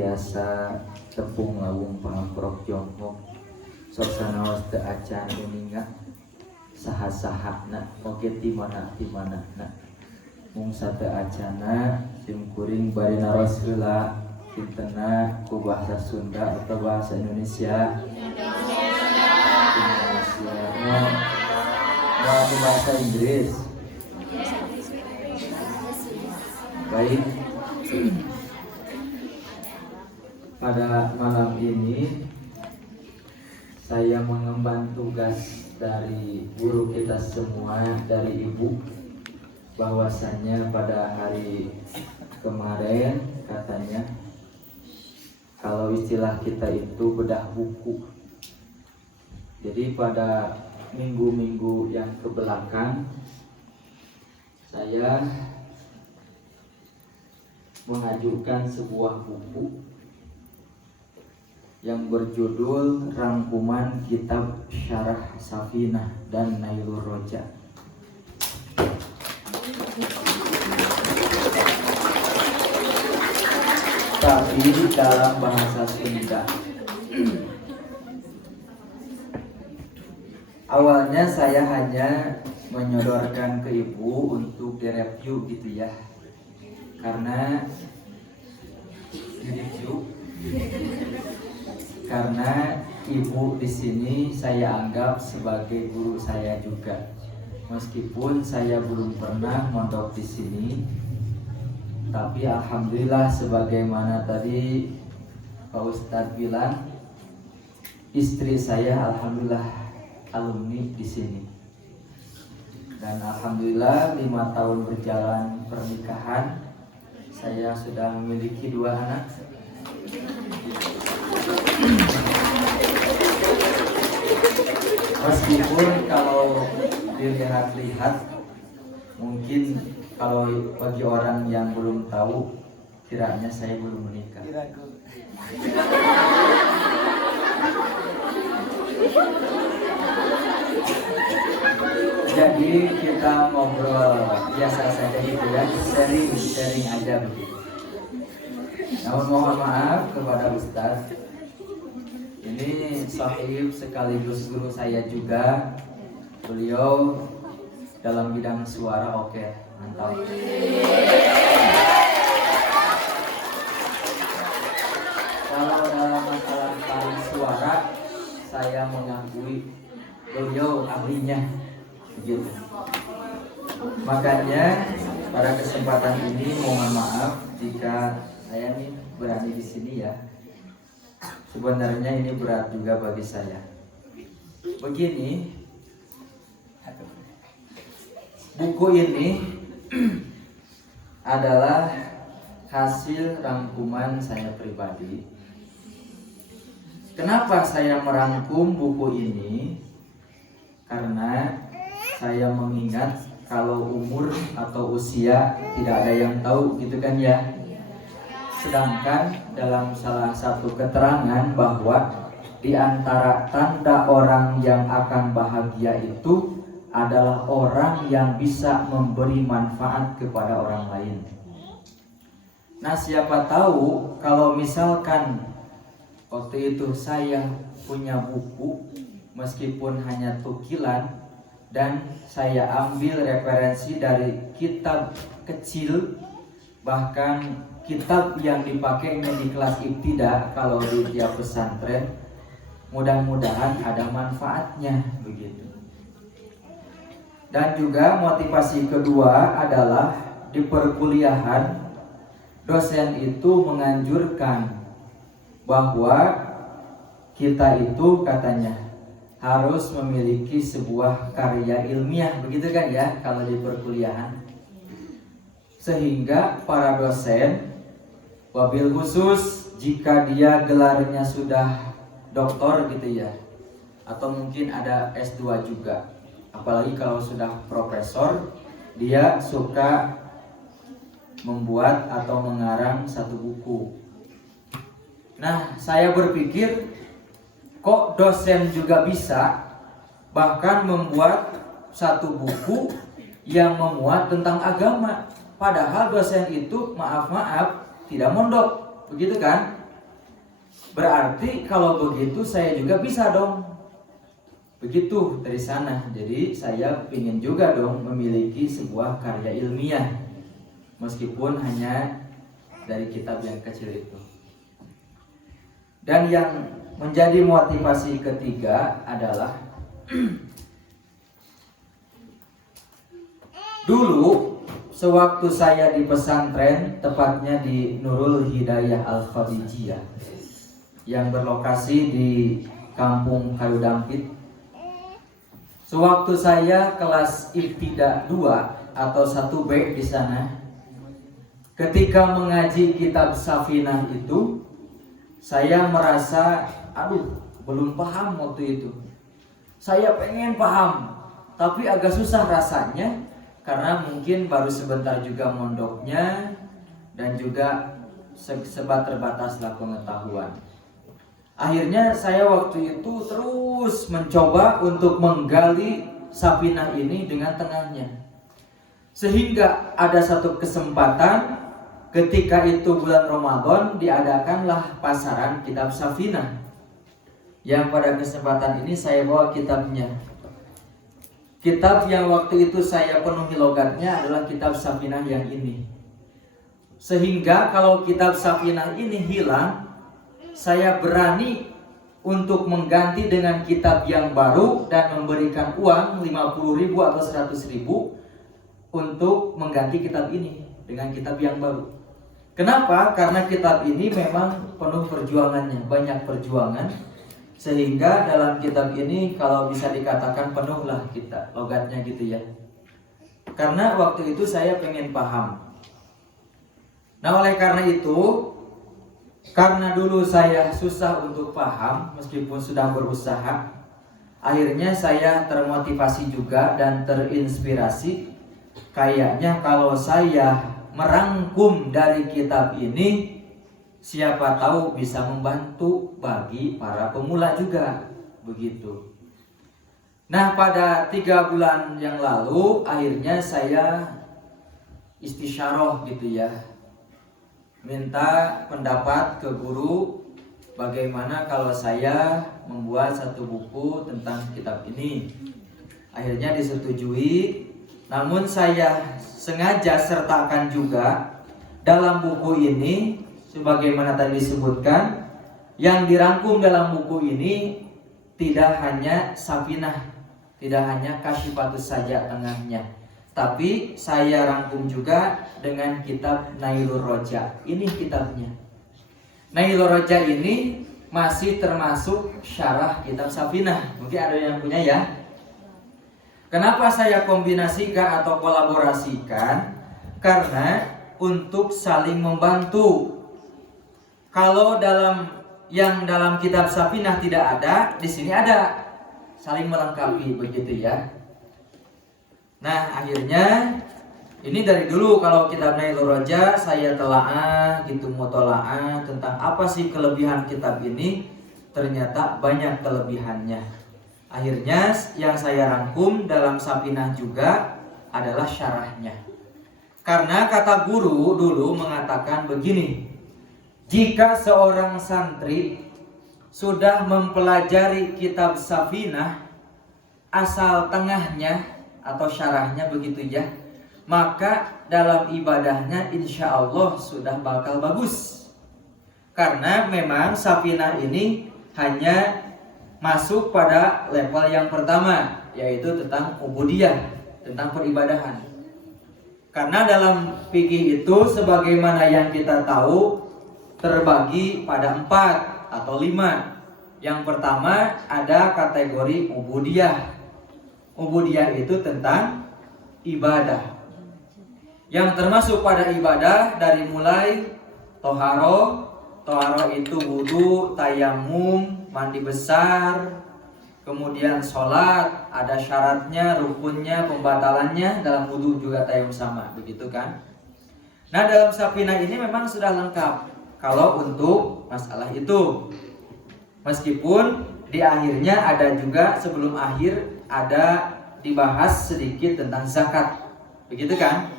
tiasa tepung lawung pangprok jongkok soksana was teu acan kuninga saha-sahana oge ti mana na mung sateu acana sim kuring bari naros heula kitana ku bahasa Sunda atau bahasa Indonesia. Mau bahasa Inggris. Baik. Pada malam ini saya mengemban tugas dari guru kita semua, dari ibu, bahwasannya pada hari kemarin katanya kalau istilah kita itu bedah buku. Jadi pada minggu-minggu yang kebelakang saya mengajukan sebuah buku yang berjudul Rangkuman Kitab Syarah Safinah dan Nailur Roja. Tapi dalam bahasa Sunda. Awalnya saya hanya menyodorkan ke ibu untuk direview gitu ya, karena ibu di sini saya anggap sebagai guru saya juga, meskipun saya belum pernah mondok di sini, tapi alhamdulillah sebagaimana tadi Pak Ustadz bilang, istri saya alhamdulillah alumni di sini. Dan alhamdulillah 5 tahun berjalan pernikahan, saya sudah memiliki 2 anak. Meskipun kalau dilihat-lihat, mungkin kalau bagi orang yang belum tahu, kiranya saya belum menikah. Jadi kita ngobrol biasa saja gitu ya, sharing aja begitu. Namun mohon maaf kepada Ustadz, ini sahib sekaligus guru saya juga. Beliau dalam bidang suara oke, mantap. Kalau dalam masalah paling suara, saya mengakui beliau ahlinya, begitu. Makanya pada kesempatan ini mohon maaf jika saya nih berani di sini ya. Sebenarnya ini berat juga bagi saya. Begini, buku ini adalah hasil rangkuman saya pribadi. Kenapa saya merangkum buku ini? Karena saya mengingat kalau umur atau usia tidak ada yang tahu, gitu kan ya. Sedangkan dalam salah satu keterangan bahwa di antara tanda orang yang akan bahagia itu adalah orang yang bisa memberi manfaat kepada orang lain. Nah, siapa tahu kalau misalkan waktu itu saya punya buku, meskipun hanya tukilan, dan saya ambil referensi dari kitab kecil, bahkan kitab yang dipakainya di kelas ibtidah kalau di tiap pesantren, mudah-mudahan ada manfaatnya begitu. Dan juga motivasi kedua adalah di perkuliahan dosen itu menganjurkan bahwa kita itu katanya harus memiliki sebuah karya ilmiah, begitu kan ya kalau di perkuliahan. Sehingga para dosen, wabil khusus jika dia gelarnya sudah doktor gitu ya, atau mungkin ada S2 juga, apalagi kalau sudah profesor, dia suka membuat atau mengarang satu buku. Nah, saya berpikir kok dosen juga bisa bahkan membuat satu buku yang memuat tentang agama, padahal dosen itu maaf tidak mondok, begitu kan? Berarti kalau begitu saya juga bisa dong. Begitu dari sana. Jadi saya ingin juga dong memiliki sebuah karya ilmiah, meskipun hanya dari kitab yang kecil itu. Dan yang menjadi motivasi ketiga adalah dulu sewaktu saya di pesantren, tepatnya di Nurul Hidayah Al-Khadijiyah yang berlokasi di Kampung Kayu Dampit. Sewaktu saya kelas Ibtida 2 atau 1B di sana, ketika mengaji kitab Safinah itu, saya merasa, belum paham waktu itu. Saya pengen paham, tapi agak susah rasanya, karena mungkin baru sebentar juga mondoknya, dan juga terbataslah pengetahuan. Akhirnya saya waktu itu terus mencoba untuk menggali Safinah ini dengan tengahnya. Sehingga ada satu kesempatan, ketika itu bulan Ramadan, diadakanlah pasaran kitab Safinah, yang pada kesempatan ini saya bawa kitabnya. Kitab yang waktu itu saya penuhi logatnya adalah kitab Safinah yang ini. Sehingga kalau kitab Safinah ini hilang, saya berani untuk mengganti dengan kitab yang baru dan memberikan uang 50.000 atau 100.000 untuk mengganti kitab ini dengan kitab yang baru. Kenapa? Karena kitab ini memang penuh perjuangannya, banyak perjuangan, sehingga dalam kitab ini kalau bisa dikatakan penuhlah kita logatnya gitu ya. Karena waktu itu saya pengen paham. Nah, oleh karena itu, karena dulu saya susah untuk paham meskipun sudah berusaha, akhirnya saya termotivasi juga dan terinspirasi. Kayaknya kalau saya merangkum dari kitab ini, siapa tahu bisa membantu bagi para pemula juga. Begitu. Nah, pada 3 bulan yang lalu akhirnya saya istisyarah gitu ya, minta pendapat ke guru bagaimana kalau saya membuat satu buku tentang kitab ini. Akhirnya disetujui, namun saya sengaja sertakan juga dalam buku ini, sebagaimana tadi disebutkan, yang dirangkum dalam buku ini tidak hanya Safinah, tidak hanya Kasyifatus saja tengahnya, tapi saya rangkum juga dengan kitab Nailur Roja. Ini kitabnya. Nailur Roja ini masih termasuk syarah kitab Safinah. Mungkin ada yang punya ya. Kenapa saya kombinasikan atau kolaborasikan? Karena untuk saling membantu. Kalau dalam kitab Safinah tidak ada, di sini ada, saling melengkapi begitu ya. Nah, akhirnya ini dari dulu kalau kitab Nailur Roja saya telaah gitu, mutolaah tentang apa sih kelebihan kitab ini. Ternyata banyak kelebihannya. Akhirnya yang saya rangkum dalam Safinah juga adalah syarahnya. Karena kata guru dulu mengatakan begini, jika seorang santri sudah mempelajari kitab Safinah asal tengahnya atau syarahnya begitu ya, maka dalam ibadahnya insya Allah sudah bakal bagus. Karena memang Safinah ini hanya masuk pada level yang pertama, yaitu tentang ubudiyah, tentang peribadahan. Karena dalam fikih itu sebagaimana yang kita tahu terbagi pada 4 atau 5. Yang pertama ada kategori ubudiyah. Ubudiyah itu tentang ibadah, yang termasuk pada ibadah dari mulai toharo itu wudu, tayamum, mandi besar, kemudian sholat, ada syaratnya, rukunnya, pembatalannya. Dalam wudu juga tayamum sama, begitu kan? Nah, dalam Safinah ini memang sudah lengkap kalau untuk masalah itu. Meskipun di akhirnya ada juga, sebelum akhir ada dibahas sedikit tentang zakat, begitu kan?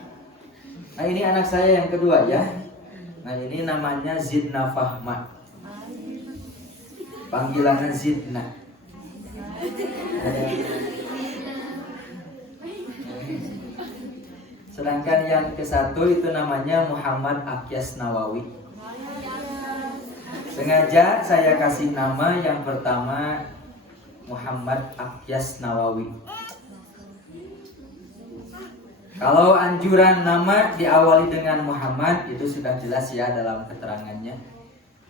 Nah, ini anak saya yang kedua ya. Nah, ini namanya Zidna Fahma. panggilannya Zidna. Sedangkan yang ke-1 itu namanya Muhammad Akyas Nawawi. Sengaja saya kasih nama yang pertama Muhammad Akyas Nawawi. Kalau anjuran nama diawali dengan Muhammad itu sudah jelas ya dalam keterangannya.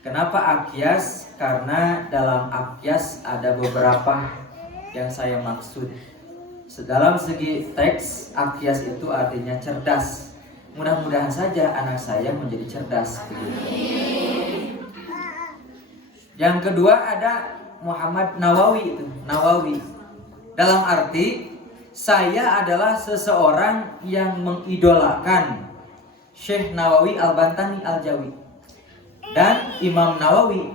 Kenapa Akyas? Karena dalam Akyas ada beberapa yang saya maksud. Dalam segi teks, Akyas itu artinya cerdas. Mudah-mudahan saja anak saya menjadi cerdas. Yang kedua ada Muhammad Nawawi itu, Nawawi. Dalam arti saya adalah seseorang yang mengidolakan Syekh Nawawi Al-Bantani Al-Jawi dan Imam Nawawi,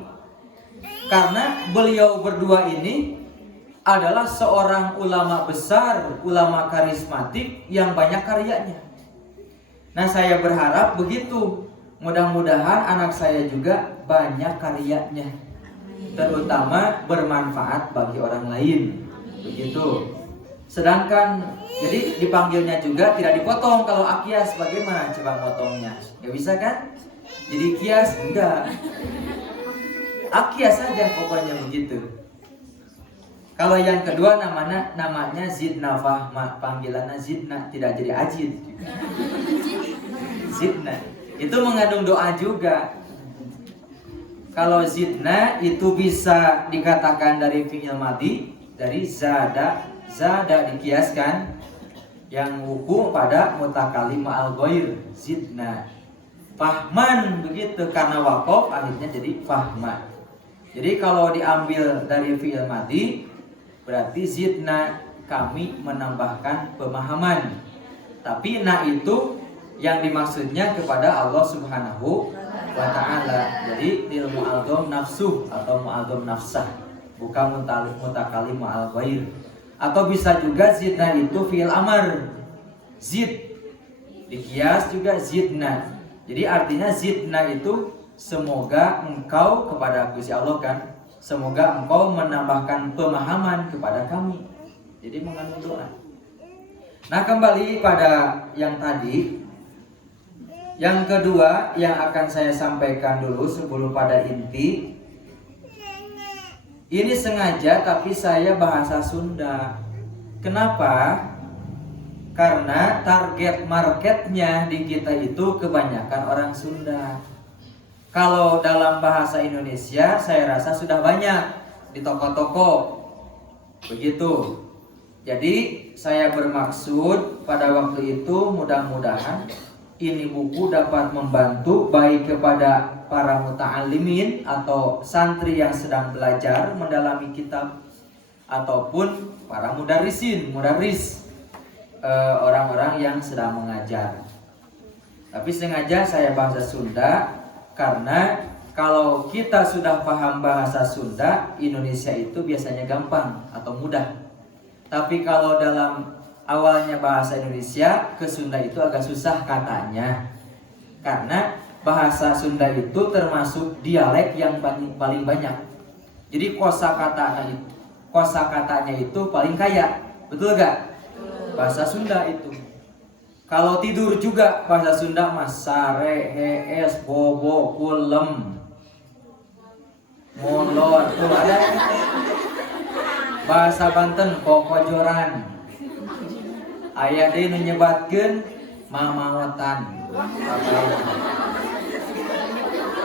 karena beliau berdua ini adalah seorang ulama besar, ulama karismatik yang banyak karyanya. Nah, saya berharap begitu. Mudah-mudahan anak saya juga banyak karyanya, terutama bermanfaat bagi orang lain. Begitu. Sedangkan jadi dipanggilnya juga tidak dipotong. Kalau Akyas bagaimana coba potongnya? Gak bisa kan? Jadi Kias enggak. Akyas saja pokoknya begitu. Kalau yang kedua namanya Zidna Fahma, panggilannya Zidna, tidak jadi Ajid. Zidna itu mengandung doa juga. Kalau Zidna itu bisa dikatakan dari fi'il madhi, dari zada dikiaskan yang wuku pada mutakalim ma'al ghair, Zidna. Fahman begitu, karena waqaf akhirnya jadi fahma. Jadi kalau diambil dari fi'il madhi berarti Zidna, kami menambahkan pemahaman. Tapi itu yang dimaksudnya kepada Allah Subhanahu wa ta'ala. Jadi ilmu mu'adzam nafsuh atau mu'adzam nafsah, bukan mutakalim ma'al ghair. Atau bisa juga Zidna itu fi'il amar, zid dikias juga Zidna. Jadi artinya Zidna itu semoga engkau, kepada Gusti Allah kan, semoga engkau menambahkan pemahaman kepada kami. Jadi mengandung doa. Nah, kembali pada yang tadi. Yang kedua yang akan saya sampaikan dulu sebelum pada inti. Ini sengaja tapi saya bahasa Sunda. Kenapa? Karena target marketnya di kita itu kebanyakan orang Sunda. Kalau dalam bahasa Indonesia saya rasa sudah banyak di toko-toko. Begitu. Jadi saya bermaksud pada waktu itu mudah-mudahan ini buku dapat membantu baik kepada para muta'allimin atau santri yang sedang belajar mendalami kitab, ataupun para mudaris, orang-orang yang sedang mengajar. Tapi sengaja saya bahasa Sunda karena kalau kita sudah paham bahasa Sunda, Indonesia itu biasanya gampang atau mudah. Tapi kalau dalam awalnya bahasa Indonesia ke Sunda itu agak susah katanya, karena bahasa Sunda itu termasuk dialek yang paling banyak. Jadi kosakatanya itu paling kaya, betul gak? Bahasa Sunda itu. Kalau tidur juga bahasa Sunda mas sare, hees, bobo, kulem, molor, tuh ada. Bahasa Banten kokojoran. Aya deui nu nyebatkeun mamawetan.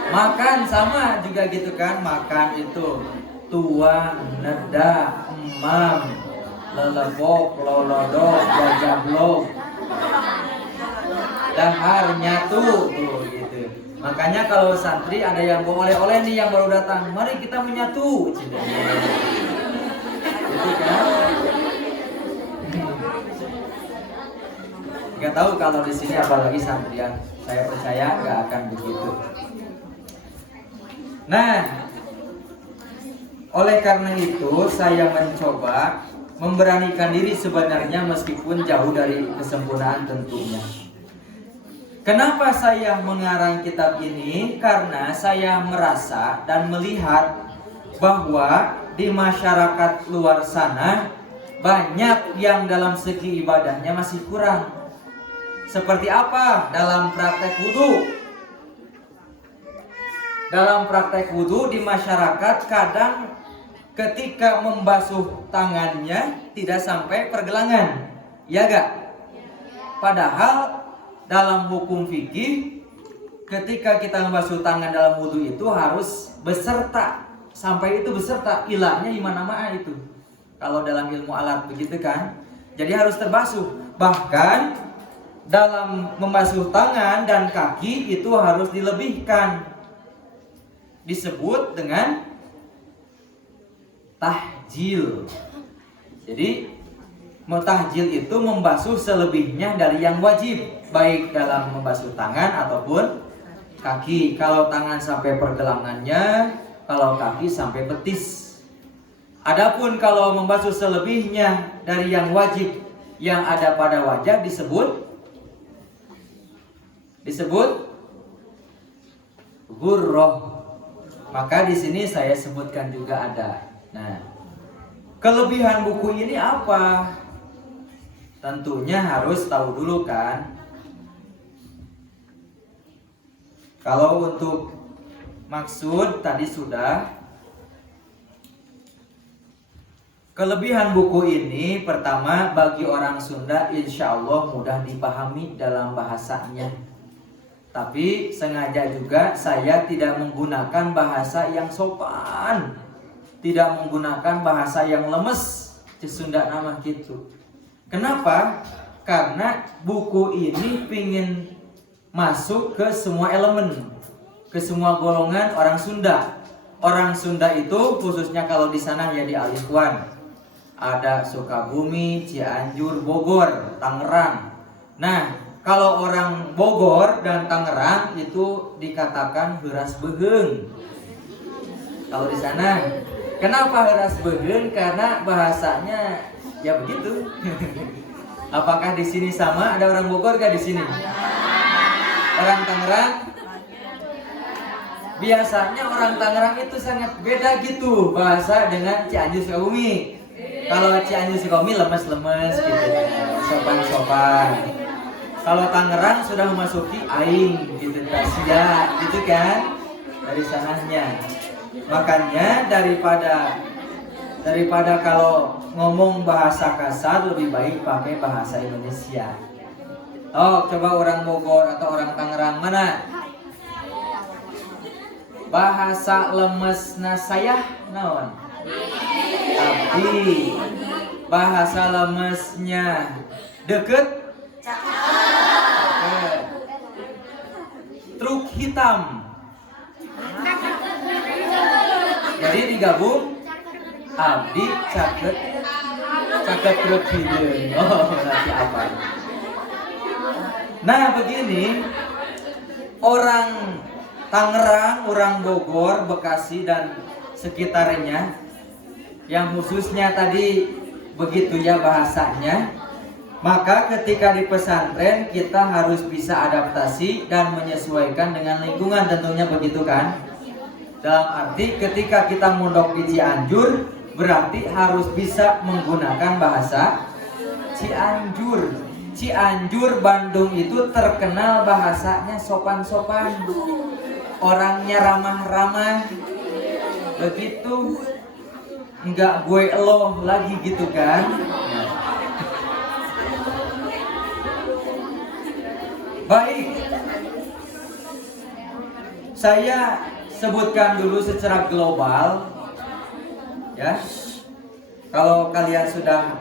Makan sama juga gitu kan, makan itu tuang, neda, emam, lelebok, lolodok, jajablok, dahar, nyatu, tuh gitu. Makanya kalau santri ada yang bawa oleh-oleh nih yang baru datang, mari kita menyatu. Gitu kan? Gak tahu kalau di sini apalagi santrian, saya percaya gak akan begitu. Nah, oleh karena itu saya mencoba memberanikan diri sebenarnya meskipun jauh dari kesempurnaan tentunya. Kenapa saya mengarang kitab ini? Karena saya merasa dan melihat bahwa di masyarakat luar sana banyak yang dalam segi ibadahnya masih kurang. Seperti apa? Dalam praktek wudhu. Dalam praktek wudhu di masyarakat kadang ketika membasuh tangannya tidak sampai pergelangan. Ya gak? Padahal dalam hukum fikih ketika kita membasuh tangan dalam wudhu itu harus beserta. Sampai itu beserta, ilahnya imana ma'a itu. Kalau dalam ilmu alat begitu kan. Jadi harus terbasuh. Bahkan dalam membasuh tangan dan kaki itu harus dilebihkan. Disebut dengan tahjil. Jadi tahjil itu membasuh selebihnya dari yang wajib, baik dalam membasuh tangan ataupun kaki. Kalau tangan sampai pergelangannya, kalau kaki sampai betis. Adapun kalau membasuh selebihnya dari yang wajib yang ada pada wajah disebut ghurrah. Maka di sini saya sebutkan juga ada. Nah, kelebihan buku ini apa? Tentunya harus tahu dulu kan. Kalau untuk maksud tadi sudah. Kelebihan buku ini pertama, bagi orang Sunda insya Allah mudah dipahami dalam bahasanya. Tapi sengaja juga saya tidak menggunakan bahasa yang sopan, tidak menggunakan bahasa yang lemes, di Sunda nama gitu. Kenapa? Karena buku ini pingin masuk ke semua elemen, ke semua golongan orang Sunda. Orang Sunda itu khususnya kalau di sana ya di Alifwan. Ada Sukabumi, Cianjur, Bogor, Tangerang. Nah, kalau orang Bogor dan Tangerang itu dikatakan heuras beheung. Kalau di sana, kenapa heuras beheung? Karena bahasanya ya begitu. Apakah di sini sama? Ada orang Bogor gak di sini? Orang Tangerang? Biasanya orang Tangerang itu sangat beda gitu bahasa dengan Cianjur, Sukabumi. Kalau Cianjur, Sukabumi lemes-lemes gitu, sopan-sopan. Kalau Tangerang sudah memasuki aing gitu, sia gitu kan, dari sananya. Makanya daripada kalau ngomong bahasa kasar lebih baik pakai bahasa Indonesia. Oh, coba orang Bogor atau orang Tangerang mana? Bahasa lemesna saya naon? Abdi. Bahasa lemesnya deket? Truk hitam. Jadi digabung abdi caket truk hitam. Oh, berarti apa? Nah, begini, orang Tangerang, orang Bogor, Bekasi dan sekitarnya yang khususnya tadi begitu ya bahasanya. Maka ketika di pesantren kita harus bisa adaptasi dan menyesuaikan dengan lingkungan, tentunya begitu kan. Dalam arti ketika kita mondok di Cianjur berarti harus bisa menggunakan bahasa Cianjur. Cianjur, Bandung itu terkenal bahasanya sopan-sopan, orangnya ramah-ramah, begitu, enggak gue eloh lagi gitu kan. Baik, saya sebutkan dulu secara global ya. Kalau kalian sudah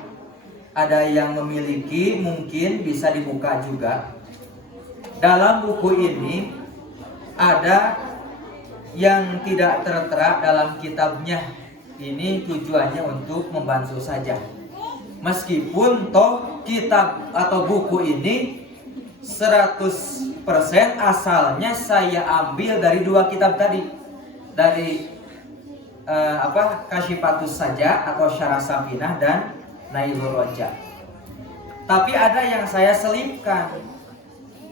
ada yang memiliki, mungkin bisa dibuka juga. Dalam buku ini ada yang tidak tertera dalam kitabnya. Ini tujuannya untuk membantu saja. Meskipun toh kitab atau buku ini 100% asalnya saya ambil dari dua kitab tadi, dari Kasyifatus Saja atau Syarah Safinah dan Nailur Roja. Tapi ada yang saya selipkan,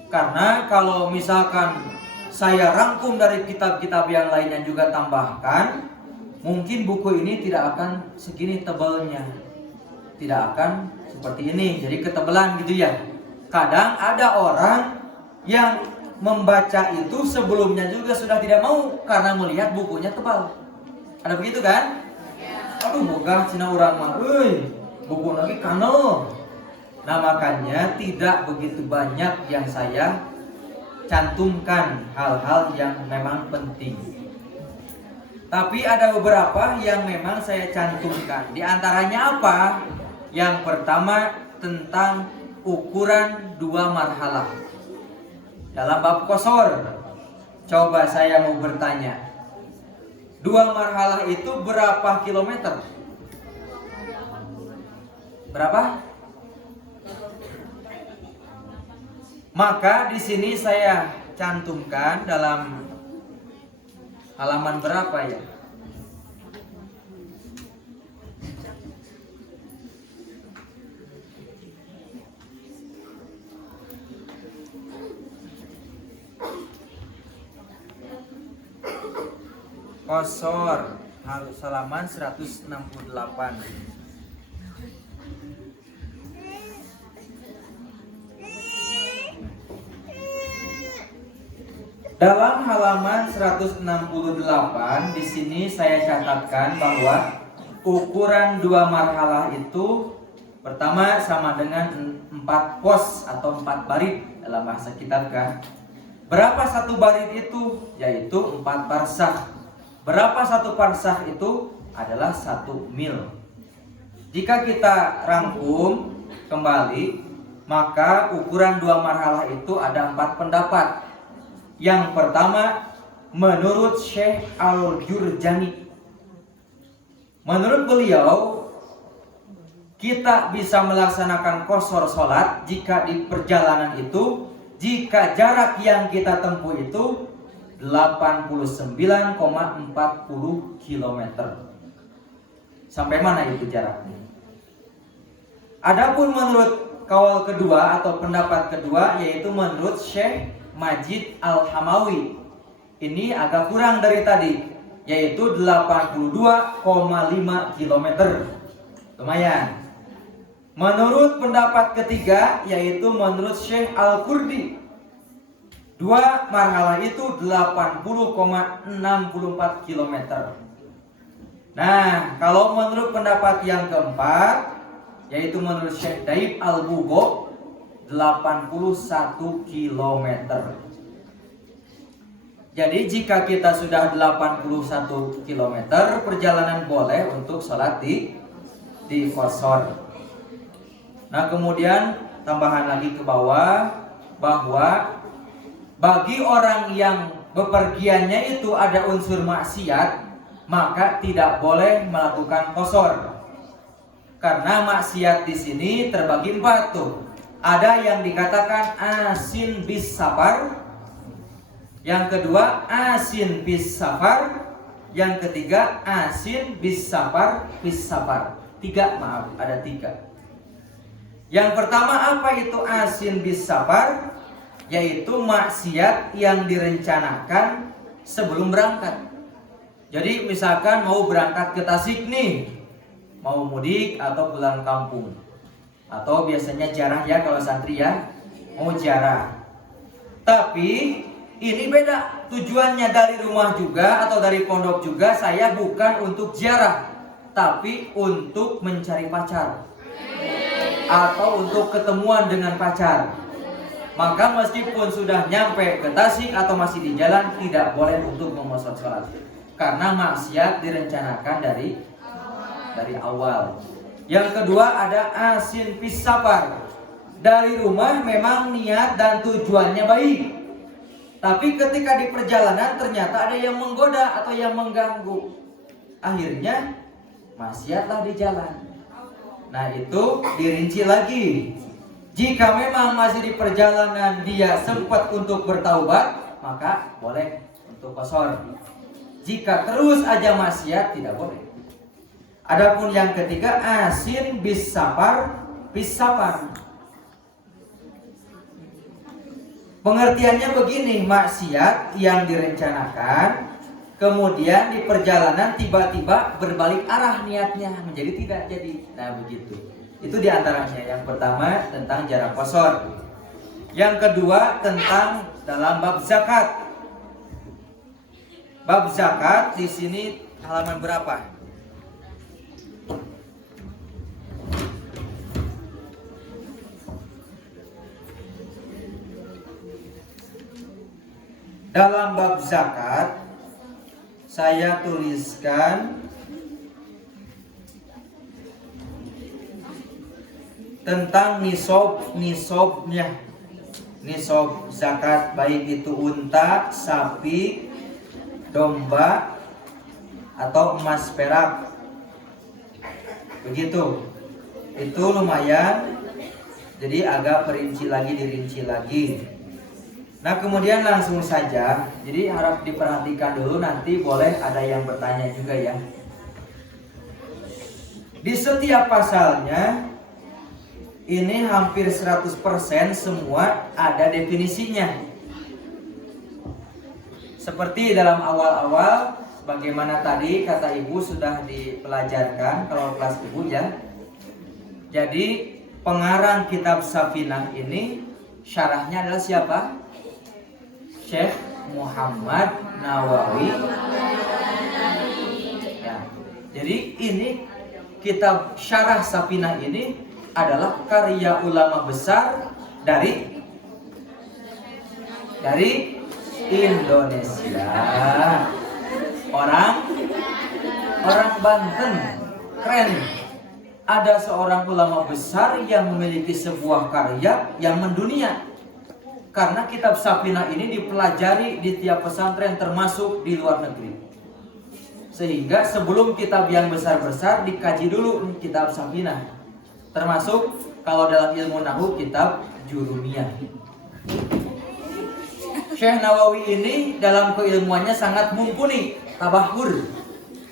karena kalau misalkan saya rangkum dari kitab-kitab yang lainnya juga tambahkan, mungkin buku ini tidak akan segini tebalnya, tidak akan seperti ini, jadi ketebalan gitu ya. Kadang ada orang yang membaca itu sebelumnya juga sudah tidak mau karena melihat bukunya tebal. Ada begitu kan? Aduh, boga cina urang mah, buku lagi kanel. Nah, makanya tidak begitu banyak yang saya cantumkan hal-hal yang memang penting. Tapi ada beberapa yang memang saya cantumkan. Di antaranya apa? Yang pertama tentang ukuran 2 marhalah. Dalam bab qasar, coba saya mau bertanya. 2 marhalah itu berapa kilometer? Berapa? Maka di sini saya cantumkan dalam halaman berapa ya? Qasar halaman 168. Dalam halaman 168 di sini saya catatkan bahwa ukuran 2 marhalah itu pertama sama dengan 4 pos atau 4 barit dalam bahasa kitab kan. Berapa satu barit itu? Yaitu 4 parsah. Berapa satu parsah itu? Adalah 1 mil. Jika kita rangkum kembali, maka ukuran 2 marhalah itu ada 4 pendapat. Yang pertama, menurut Syekh Al-Jurjani, menurut beliau kita bisa melaksanakan qasar sholat jika di perjalanan itu, jika jarak yang kita tempuh itu 89,40 km. Sampai mana itu jaraknya? Adapun menurut kaul kedua atau pendapat kedua, yaitu menurut Syekh Majid Al-Hamawi, ini agak kurang dari tadi, yaitu 82,5 km. Lumayan. Menurut pendapat ketiga, yaitu menurut Syekh Al-Qurdi, 2 marhalah itu 80,64 km. Nah, kalau menurut pendapat yang keempat, yaitu menurut Syekh Daib Al-Bugo, 81 km. Jadi jika kita sudah 81 km, perjalanan boleh untuk sholat di qasar. Nah, kemudian tambahan lagi ke bawah bahwa bagi orang yang bepergiannya itu ada unsur maksiat, maka tidak boleh melakukan qasar. Karena maksiat di sini terbagi 4 tuh. Ada yang dikatakan asin bis safar, yang kedua asin bis safar, yang ketiga asin bis safar bis safar. 3, maaf, ada 3. Yang pertama apa itu asin bis safar? Yaitu maksiat yang direncanakan sebelum berangkat. Jadi misalkan mau berangkat ke Tasik nih, mau mudik atau pulang kampung, atau biasanya jarah ya kalau santri ya, mau jarah. Tapi ini beda, tujuannya dari rumah juga atau dari pondok juga, saya bukan untuk jarah, tapi untuk mencari pacar atau untuk ketemuan dengan pacar. Maka meskipun sudah nyampe ke Tasik atau masih di jalan, tidak boleh untuk memuasat sholat, karena maksiat direncanakan dari awal. Yang kedua ada asin bis safar. Dari rumah memang niat dan tujuannya baik, tapi ketika di perjalanan ternyata ada yang menggoda atau yang mengganggu, akhirnya maksiatlah di jalan. Nah, itu dirinci lagi. Jika memang masih di perjalanan dia sempat untuk bertaubat, maka boleh untuk qasar. Jika terus aja maksiat, tidak boleh. Adapun yang ketiga asin bis safar bis safar. Pengertiannya begini, maksiat yang direncanakan Kemudian di perjalanan tiba-tiba berbalik arah niatnya menjadi tidak jadi. Nah begitu. Itu diantaranya. Yang pertama tentang jarak qasar. Yang kedua tentang dalam bab zakat. Bab zakat di sini halaman berapa? Dalam bab zakat saya tuliskan tentang nisabnya. Nisab zakat baik itu unta, sapi, domba atau emas perak. Begitu. Itu lumayan. Jadi agak dirinci lagi. Nah kemudian langsung saja. Jadi harap diperhatikan dulu, nanti boleh ada yang bertanya juga ya. Di setiap pasalnya ini hampir 100% semua ada definisinya. Seperti dalam awal-awal, bagaimana tadi kata ibu sudah dipelajarkan kalau kelas ibu ya. Jadi pengarang kitab Safinah ini syarahnya adalah siapa? Syekh Muhammad Nawawi. Ya. Jadi ini kitab Syarah Safinah ini adalah karya ulama besar dari Indonesia. Orang Banten. Keren. Ada seorang ulama besar yang memiliki sebuah karya yang mendunia. Karena kitab Safinah ini dipelajari di tiap pesantren termasuk di luar negeri. Sehingga sebelum kitab yang besar-besar dikaji dulu kitab Safinah. Termasuk kalau dalam ilmu nahwu kitab Jurumiyah. Syekh Nawawi ini dalam keilmuannya sangat mumpuni, tabahur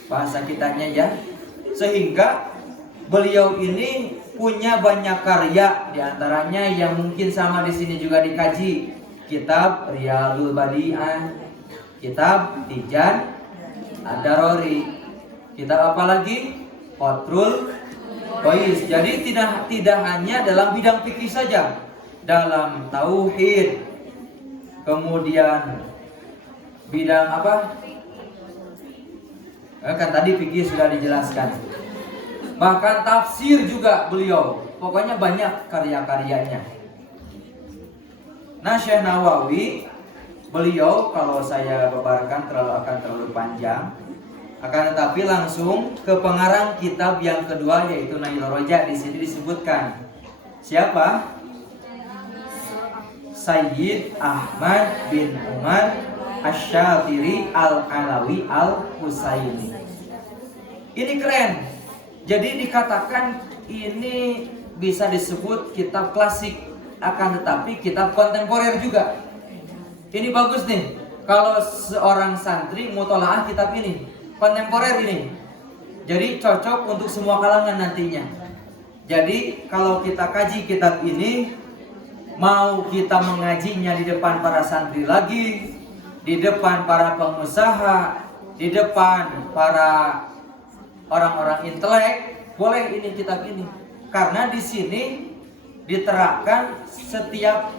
bahasa kitanya ya. Sehingga beliau ini punya banyak karya, diantaranya yang mungkin sama di sini juga dikaji, kitab Riyadul Badi'ah, kitab Tijan Ad-Darori, kitab apa lagi? Qatrul Qais. Jadi tidak hanya dalam bidang fikih saja, dalam tauhid, kemudian bidang apa? Kan tadi fikih sudah dijelaskan. Bahkan tafsir juga beliau. Pokoknya banyak karya-karyanya. Nah Syekh Nawawi, beliau kalau saya paparkan akan terlalu panjang. Akan tetapi langsung ke pengarang kitab yang kedua yaitu Nailur Roja. Di sini disebutkan siapa? Sayyid Ahmad bin Umar Asy-Syafiri Al-Alawi Al-Husaini. Ini keren. Jadi dikatakan ini bisa disebut kitab klasik, akan tetapi kitab kontemporer juga. Ini bagus nih. Kalau seorang santri mutolaah kitab ini, kontemporer ini. Jadi cocok untuk semua kalangan nantinya. Jadi kalau kita kaji kitab ini, mau kita mengajinya di depan para santri lagi, di depan para pengusaha, di depan para orang-orang intelek, boleh ini kitab ini. Karena di sini diterapkan setiap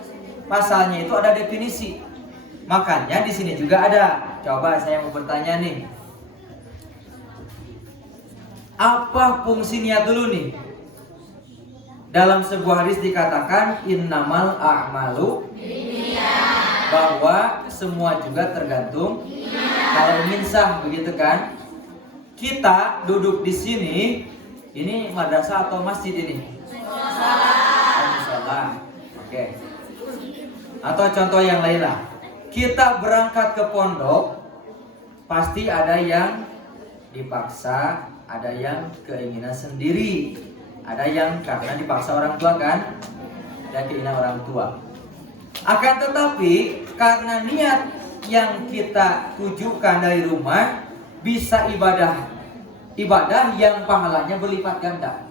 pasalnya itu ada definisi. Makanya di sini juga ada. Coba saya mau bertanya nih. Apa fungsi niat dulu nih? Dalam sebuah hadis dikatakan innamal a'malu binniyat, bahwa semua juga tergantung kalau ingin sah, begitu kan? Kita duduk di sini, ini madrasah atau masjid ini? Musola. Oke. Atau contoh yang lain lah. Kita berangkat ke pondok, pasti ada yang dipaksa, ada yang keinginan sendiri, ada yang karena dipaksa orang tua kan, dan keinginan orang tua. Akan tetapi karena niat yang kita tujukan dari rumah bisa ibadah yang pahalanya berlipat ganda.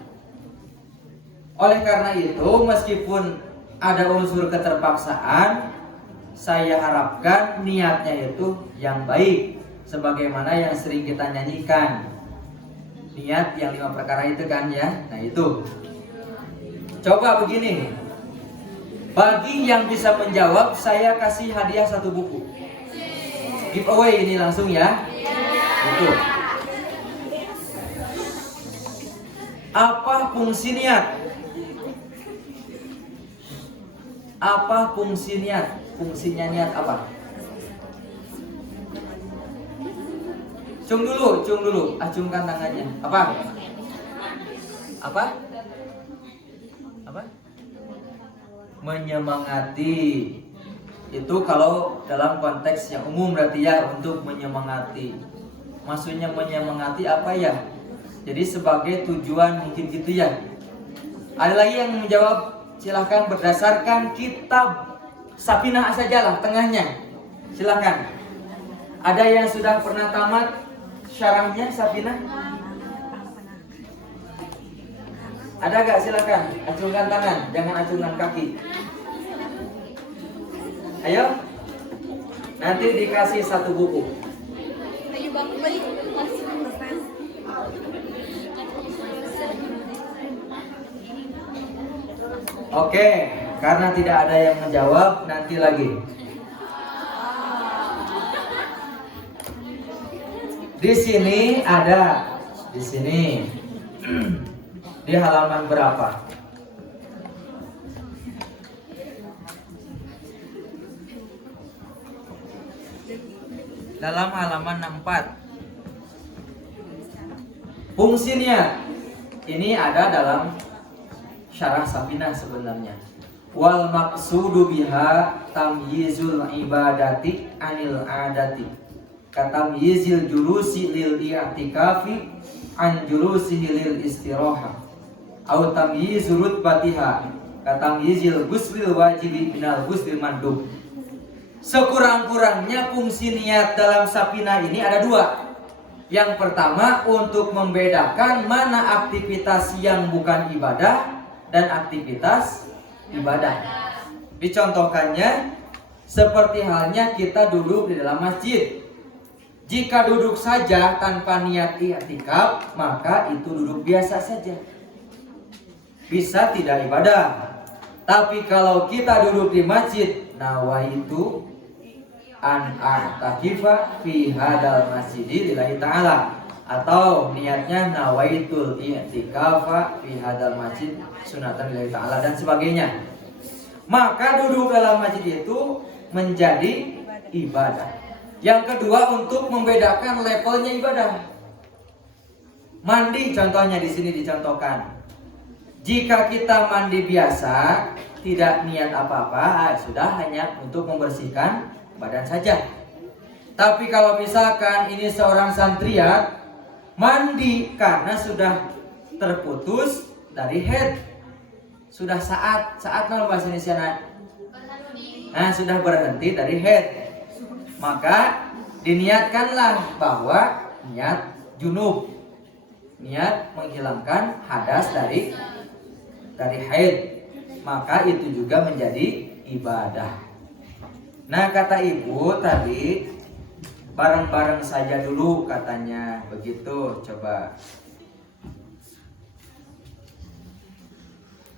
Oleh karena itu, meskipun ada unsur keterpaksaan, saya harapkan niatnya itu yang baik. sebagaimana yang sering kita nyanyikan. Niat yang 5 perkara itu kan ya. Nah itu. Coba begini. Bagi yang bisa menjawab, saya kasih hadiah 1 buku. Giveaway ini langsung ya. Itu. Apa fungsi niat? Apa fungsi niat? Fungsinya niat apa? Cung dulu, acungkan tangannya. Apa? Menyemangati. Itu kalau dalam konteks yang umum berarti ya, untuk menyemangati. Maksudnya menyemangati apa ya? Jadi sebagai tujuan mungkin gitu ya. Ada lagi yang menjawab? Silahkan berdasarkan kitab Safinah sajalah tengahnya. Silahkan. Ada yang sudah pernah tamat syarahnya Safinah? Ada gak? Silakan acungkan tangan, jangan acungkan kaki. Ayo. Nanti dikasih 1 buku. Oke, karena tidak ada yang menjawab, nanti lagi. Di sini ada, di sini. Di halaman berapa? Dalam halaman 64. Fungsinya ini ada dalam syarah Safinah sebenarnya. Wal maqsudu biha tamyizul ibadati anil adati. Katamyizil julusi lil i'tikafi an julusihi lil istiraha. Au tamyizul rutbatiha katamyizil ghuslil wajibi minal ghuslil mandub. Sekurang-kurangnya fungsi niat dalam Safinah ini ada 2. Yang pertama untuk membedakan mana aktivitas yang bukan ibadah dan aktivitas ibadah. Dicontohkannya seperti halnya kita duduk di dalam masjid. Jika duduk saja tanpa niat i'tikaf, maka itu duduk biasa saja. Bisa tidak ibadah. Tapi kalau kita duduk di masjid, nawaitu an a'takifa fi hadal masjidi lillahi ta'ala, atau niatnya nawaitul i'tikafa fi hadal masjid sunatan lillahi ta'ala dan sebagainya, maka duduk dalam masjid itu menjadi ibadah. Yang kedua untuk membedakan levelnya ibadah. Mandi contohnya di sini dicontohkan. Jika kita mandi biasa, tidak niat apa-apa, sudah hanya untuk membersihkan badan saja. Tapi kalau misalkan ini seorang santriat mandi karena sudah terputus dari haid, sudah saat nama bahasa Indonesia, nah sudah berhenti dari haid, maka diniatkanlah bahwa niat junub, niat menghilangkan hadas dari haid, maka itu juga menjadi ibadah. Nah kata ibu tadi bareng-bareng saja dulu katanya begitu. Coba.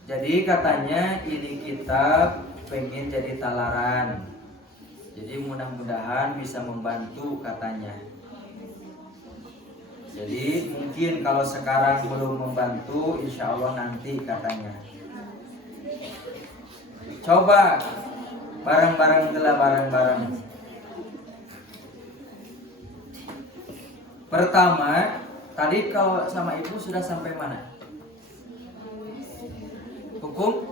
Jadi katanya ini kitab pengen jadi talaran. Jadi mudah-mudahan bisa membantu katanya. Jadi mungkin kalau sekarang belum membantu, insya Allah nanti katanya. Coba bareng-bareng telah bareng-bareng. Pertama, tadi kalau sama ibu sudah sampai mana? Hukum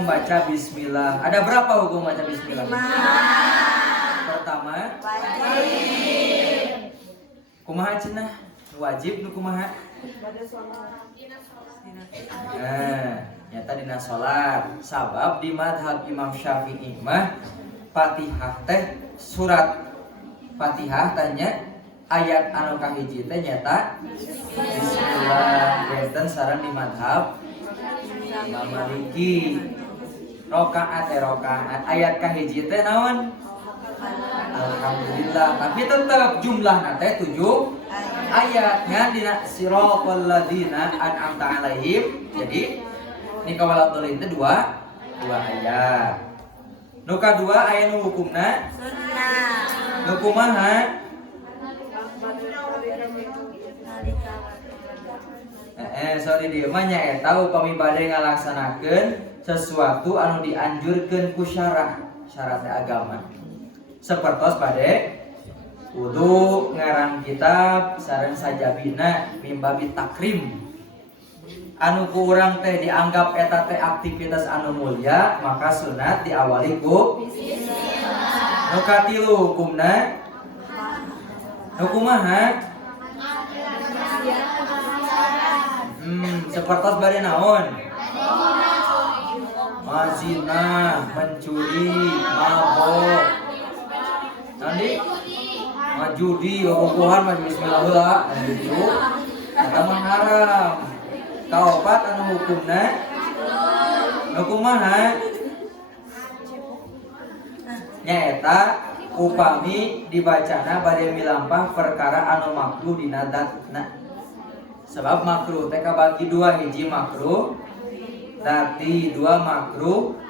membaca bismillah. Ada berapa hukum membaca bismillah? 5. Pertama, wajib. Kumaha cenah? Wajib nu kumaha? Nyata dina salat. Sabab di madhab Imam Syafi'i mah Fatihah teh surat Fatihah tanya ayat anu kahiji teh nyata bismillah. Benten saran di madhab Imam Maliki. Rokaat ayat kahiji teh naon? Alhamdulillah. Tapi tetap jumlahna teh 7 ayatnya dina siratal ladzina an'amta alaihim. Jadi ini kawalat dolin itu dua ayat. Nu kadua aya nu hukumna sunnah. Nu kumaha? Sorry dieu mah nyaeta upami bade ngalaksanakeun sesuatu anu dianjurkeun ku syarat agama. Sapertos bade wudu, ngarang kitab, sareng sajabina mimbabi takrim. Anu ku urang teh dianggap eta teh aktivitas anu mulia, maka sunat diawali ku bismillah. Nu katilu hukumna nu kumaha? Sapertos bade naon? Mazina, mencuri, mabok. Nanti majudi, bobogohan, maju bismillah heula, gitu. Eta mah haram. Kaopat anu hukumna nu kumaha? Nyaeta upami dibacana bade milampah perkara anu makruh dina zatna. Sebab makruh teh kabagi dua, hiji makruh dati, dua makruh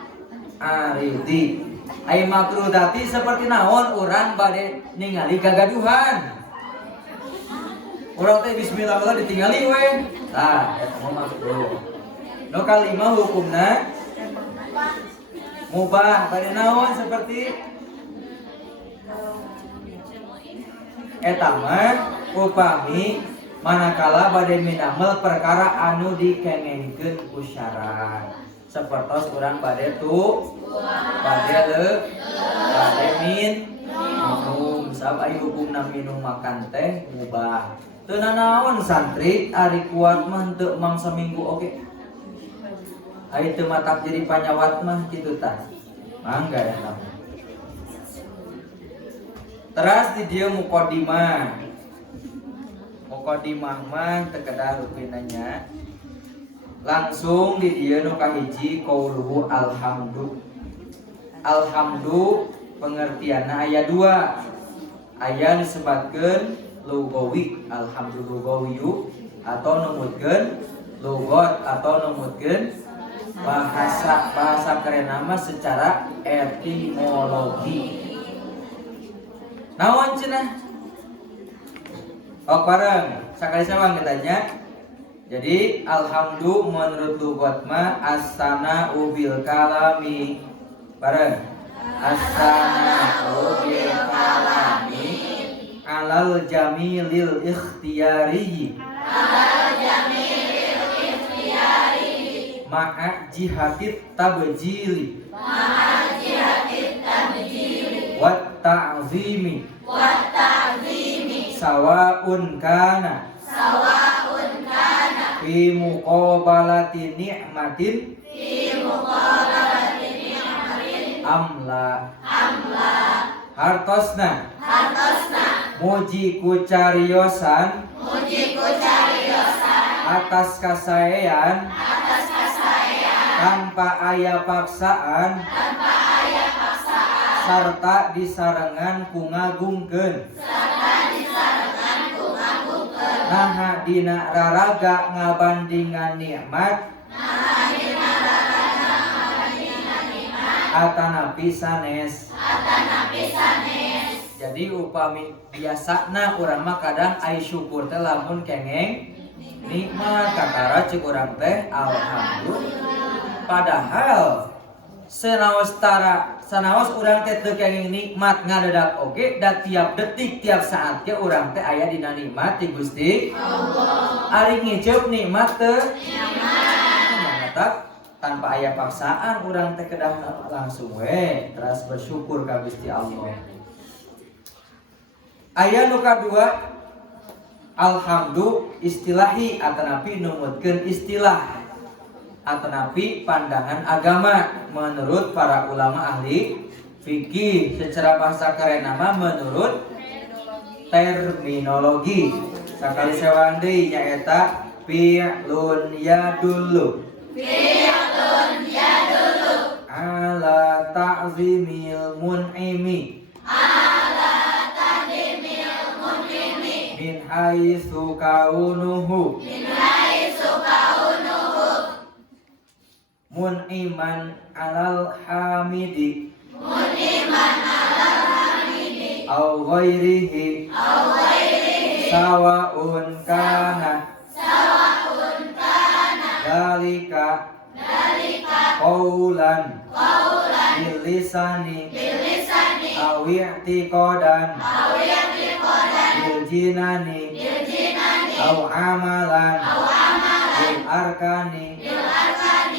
aridi. Ai makruh dati seperti naon urang bade ningali gagaduhan. Urang teh bismillah ditingali we. Tah, eta mah makruh. Nu kalima hukumna mubah bade naon seperti eta mah upami manakala bade minamel perkara anu dikengengkeun ku syarat. Sapertos urang bade minum. Sabab aya hukumna minum makan teh mubah. Teu nanaon santri ari kuat mah teu mangsa minggu oge. Ai teu matak jadi panyawat mah kitu tah. Mangga eta. Teras di dieu muqaddimah. Muqaddimah mah teu kedah rupinanya. Langsung di dieu nu kahiji qauluhu alhamdu. Alhamdu pengertianna aya dua. Aya disebutkeun lugawi, alhamdu lugawiyu, atau numutkeun lugat, atau numutkeun bahasa kerenna mah secara etimologi. Naon cenah? Oh bareng, sakali sawang kitanya. Jadi alhamdu menurut lugat mah as-sana'u bil kalami. Bareng. As-sana'u bil kalami alal jamilil ikhtiyari. Ma'a jihatit tabjili. Wat ta'zimi. Sawa'un kana fi muqabalati ni'matin amla hartosna muji ku cariosan atas kasaean tanpa aya paksaan sarta disarengan ku ngagungkeun naha dina raraga ngabandingan nikmat atanapi sanes. Jadi upami biasana urang mah kadang ai syukur teh lamun kengeng nikmat kakara cik urang teh alhamdulillah. Padahal sanaos urang teh teu kengeng nikmat ngadadak oge da tiap detik tiap saat ge urang teh aya dina nikmat ti Gusti Allah. Ari ngiceup nikmat teu nyaeta tanpa aya paksaan urang teh kedah langsung we teras bersyukur ka Gusti Allah. Aya nu kadua alhamdu istilahi atanapi numutkeun istilah atanapi pandangan agama menurut para ulama ahli fikih. Secara bahasa kerenna mah menurut terminologi. Sakali sewang deui nyaeta fi'lun yadullu ala ta'zimil mun'imi min haitsu kaunuhu mun'iman alal hamidi au ghairihi sawa'un kana dalika qaulan bil lisani au i'tiqadan bil jinani au amalan bil arkani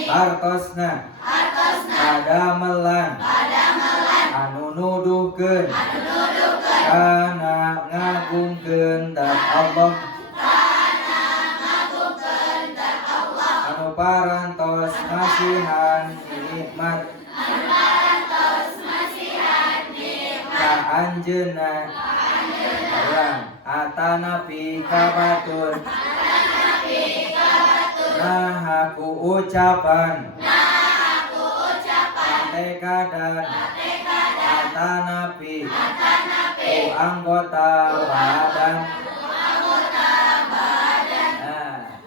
hartosna adamelan anu nuduhkeun kana ngagungkeun dat Allah anu parantos masihan nikmat ka anjeunna urang atanapi kabatur nah aku ucapan tekadar atanapi ku anggota badan. Nah,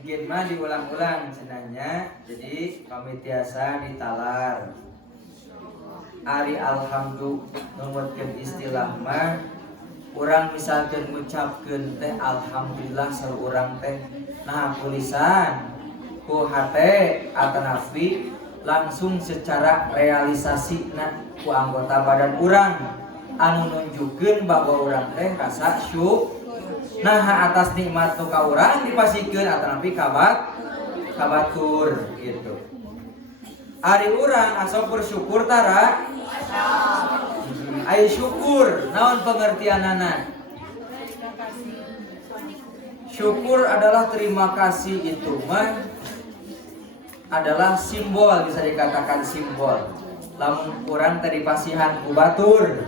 gimana diulang-ulang senanya. Jadi kami tiasa ditalar. Ari alhamdulillah numutkeun istilah mah urang misalkeun ngucapkeun teh alhamdulillah sareng urang teh nah tulisan ku hate atanapi langsung secara realisasi ku anggota badan urang anu nunjukkeun bahwa urang teh rasa nah atas nikmat nu ka urang dipasikeun atanapi kabatur gitu. Ari urang asal bersyukur tara aya syukur naon pengertianana. Syukur adalah terima kasih, itu mah adalah simbol, bisa dikatakan simbol. Lamun urang tadi pasihan ku batur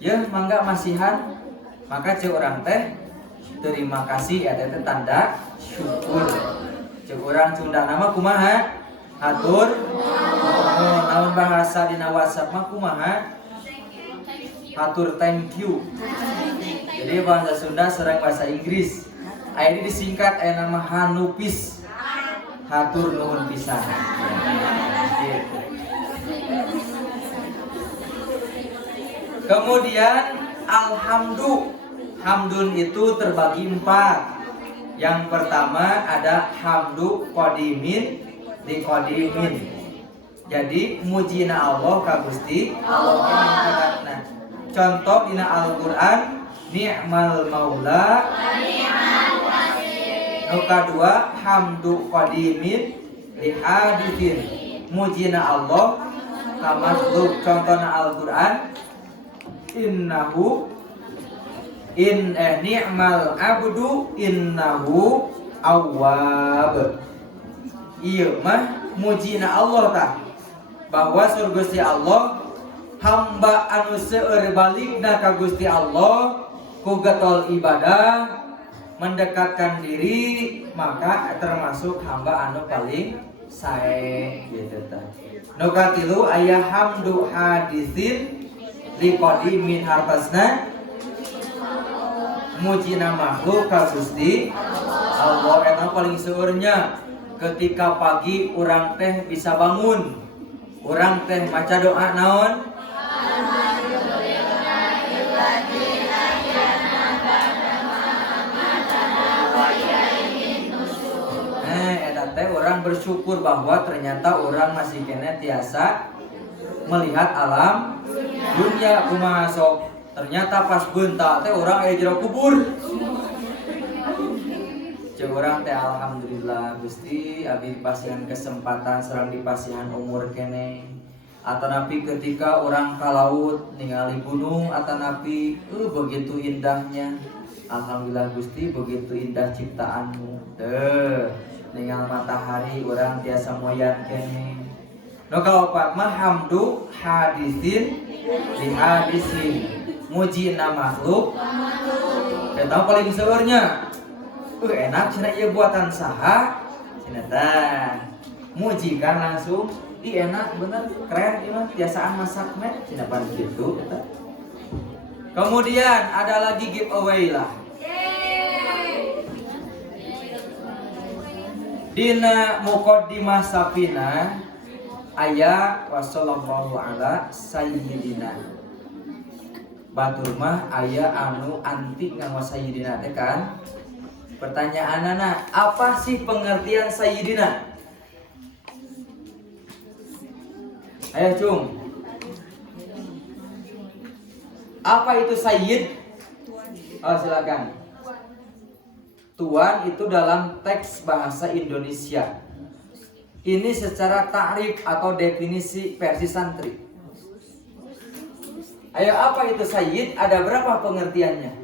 ya mangga masihan maka ceu urang teh terima kasih ya teh tanda syukur. Ceu urang Sunda nama kumaha hatur namun bahasa dina WhatsApp mah kumaha hatur thank you. Jadi bahasa Sunda serang bahasa Inggris aya disingkat aya nama hanupis hatur nuhun pisan gitu. Kemudian hamdun itu terbagi 4. Yang pertama ada hamdu qadimin di qadimin. Jadi mujina Allah ka Gusti Allah. Nah, contoh dina Al-Qur'an ni'mal maula wa ni'mal wasir. Nu kadua hamdu qadimin li hadithin. Mujina Allah ka makhluk. Contohna Al-Qur'an innahu ni'mal abdu innahu awwab. Ieu mah mujina Allah tah bahwa surga Gusti Allah hamba anu seueur baligna ka Gusti Allah ku getol ibadah mendekatkan diri maka termasuk hamba anu paling sae gitu tah. Nu katilu aya hamdu hadisin li qadimin hartasna mujina makhluk ka Gusti Allah eta paling seueurnya. Ketika pagi urang teh bisa bangun, urang teh maca doa naon? Eta teh urang bersyukur bahwa ternyata urang masih kena tiasa melihat alam dunia kumaha sok. Ternyata pas beunta teh urang aya jero kubur. Urang teh alhamdulillah Gusti abi dipasihan kesempatan serang dipasihan umur kene atanapi ketika orang ka laut ningali gunung atanapi begitu indahnya. Alhamdulillah Gusti begitu indah ciptaanmu teh ningali matahari urang tiasa moyan kene. Nu kaopat mah hamdu hadisin li hadisin mujina makhluk eta paling seueurnya. Enak cina ieu buatan saha? Cina tah muji kan langsung Ih enak bener, keren ini biasaan masak meh, cinapan gitu kita. Kemudian ada lagi giveaway lah. Dina muqaddimah Safina aya wassallallahu ala sayyidina. Batur mah aya anu anti nganggo sayyidina teh kan. Pertanyaanana, apa sih pengertian sayyidina? Ayo cung. Apa itu sayyid? Oh silakan. Tuan itu dalam teks bahasa Indonesia. Ini secara ta'rif atau definisi versi santri. Ayo apa itu sayyid? Ada berapa pengertiannya?